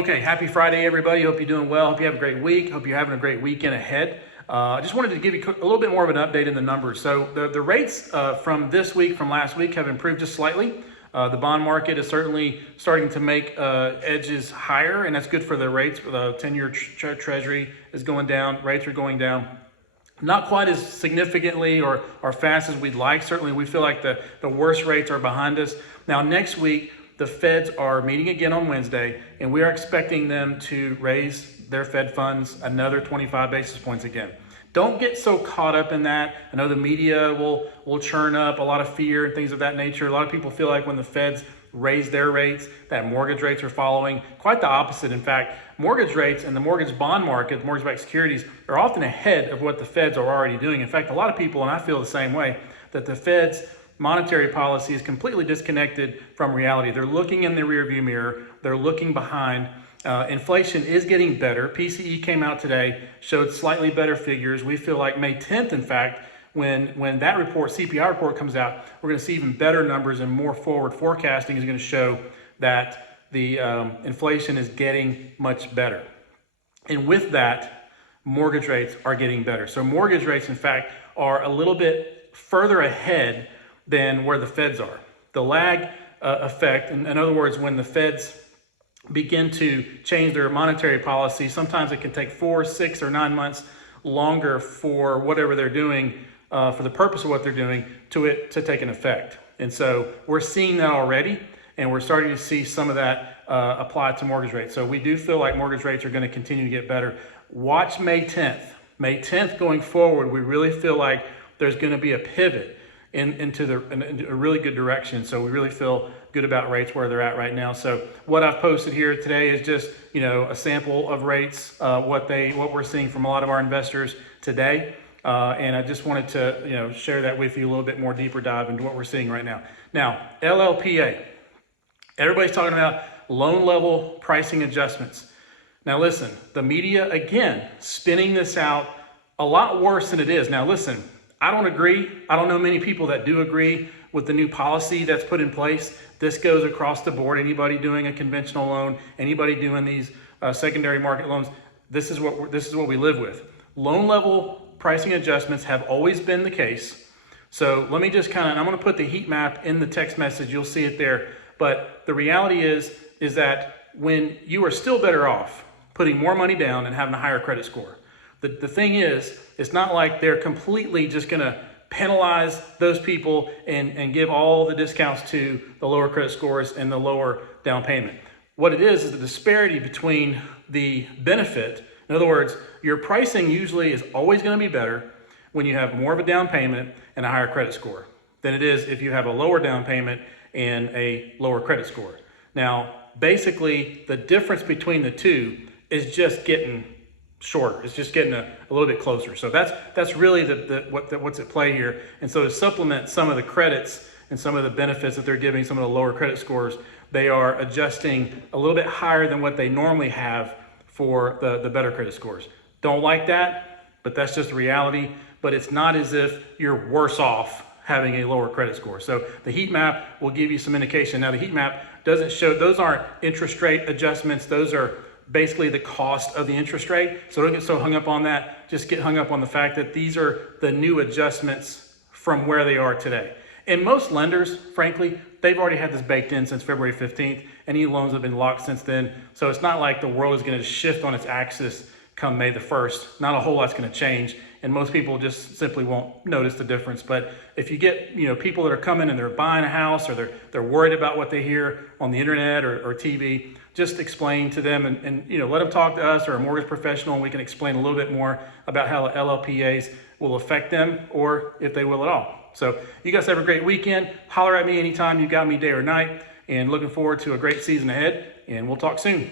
Okay, happy Friday, everybody. Hope you're doing well. Hope you have a great week. Hope you're having a great weekend ahead. I just wanted to give you a little bit more of an update in the numbers. So the rates from this week, from last week, have improved just slightly. The bond market is certainly starting to make edges higher, and that's good for the rates. The 10-year treasury is going down. Rates are going down. Not quite as significantly or fast as we'd like. Certainly, we feel like the worst rates are behind us. Now, next week, the Feds are meeting again on Wednesday, and we are expecting them to raise their Fed funds another 25 basis points again. Don't get so caught up in that. I know the media will churn up a lot of fear and things of that nature. A lot of people feel like when the Feds raise their rates, that mortgage rates are following. Quite the opposite. In fact, mortgage rates and the mortgage bond market, mortgage-backed securities, are often ahead of what the Feds are already doing. In fact, a lot of people, and I feel the same way, that the Feds monetary policy is completely disconnected from reality. They're looking in the rearview mirror. They're looking behind. Inflation is getting better. PCE came out today, showed slightly better figures. We feel like May 10th, in fact, when that report, CPI report, comes out, we're going to see even better numbers, and more forward forecasting is going to show that the inflation is getting much better. And with that, mortgage rates are getting better. So mortgage rates, in fact, are a little bit further ahead than where the Feds are. The lag effect, in other words, when the Feds begin to change their monetary policy, sometimes it can take 4, 6, or 9 months longer for whatever they're doing, for the purpose of what they're doing, to take an effect. And so we're seeing that already, and we're starting to see some of that apply to mortgage rates. So we do feel like mortgage rates are going to continue to get better. Watch May 10th. May 10th going forward, we really feel like there's going to be a pivot into a really good direction. So we really feel good about rates where they're at right now. So what I've posted here today is just, a sample of rates, what we're seeing from a lot of our investors today. And I just wanted to, share that with you, a little bit more deeper dive into what we're seeing right now. Now, LLPA, everybody's talking about loan level pricing adjustments. Now listen, the media, again, spinning this out a lot worse than it is. Now listen, I don't agree. I don't know many people that do agree with the new policy that's put in place. This goes across the board. Anybody doing a conventional loan, anybody doing these secondary market loans, this is what we live with. Loan level pricing adjustments have always been the case. So let me just I'm going to put the heat map in the text message. You'll see it there. But the reality is that when you are still better off putting more money down and having a higher credit score. The thing is, it's not like they're completely just going to penalize those people and give all the discounts to the lower credit scores and the lower down payment. What it is the disparity between the benefit. In other words, your pricing usually is always going to be better when you have more of a down payment and a higher credit score than it is if you have a lower down payment and a lower credit score. Now, basically, the difference between the two is just getting shorter. It's just getting a little bit closer. So that's really what's at play here. And so to supplement some of the credits and some of the benefits that they're giving some of the lower credit scores, they are adjusting a little bit higher than what they normally have for the better credit scores. Don't like that, but that's just the reality. But it's not as if you're worse off having a lower credit score. So the heat map will give you some indication. Now the heat map doesn't show, those aren't interest rate adjustments. Those are basically the cost of the interest rate. So don't get so hung up on that. Just get hung up on the fact that these are the new adjustments from where they are today. And most lenders, frankly, they've already had this baked in since February 15th. Any loans have been locked since then. So it's not like the world is going to shift on its axis come May the 1st. Not a whole lot's going to change. And most people just simply won't notice the difference. But if you get, people that are coming and they're buying a house, or they're worried about what they hear on the internet or TV, just explain to them and let them talk to us or a mortgage professional, and we can explain a little bit more about how the LLPAs will affect them, or if they will at all. So you guys have a great weekend. Holler at me anytime you got me, day or night, and looking forward to a great season ahead, and we'll talk soon.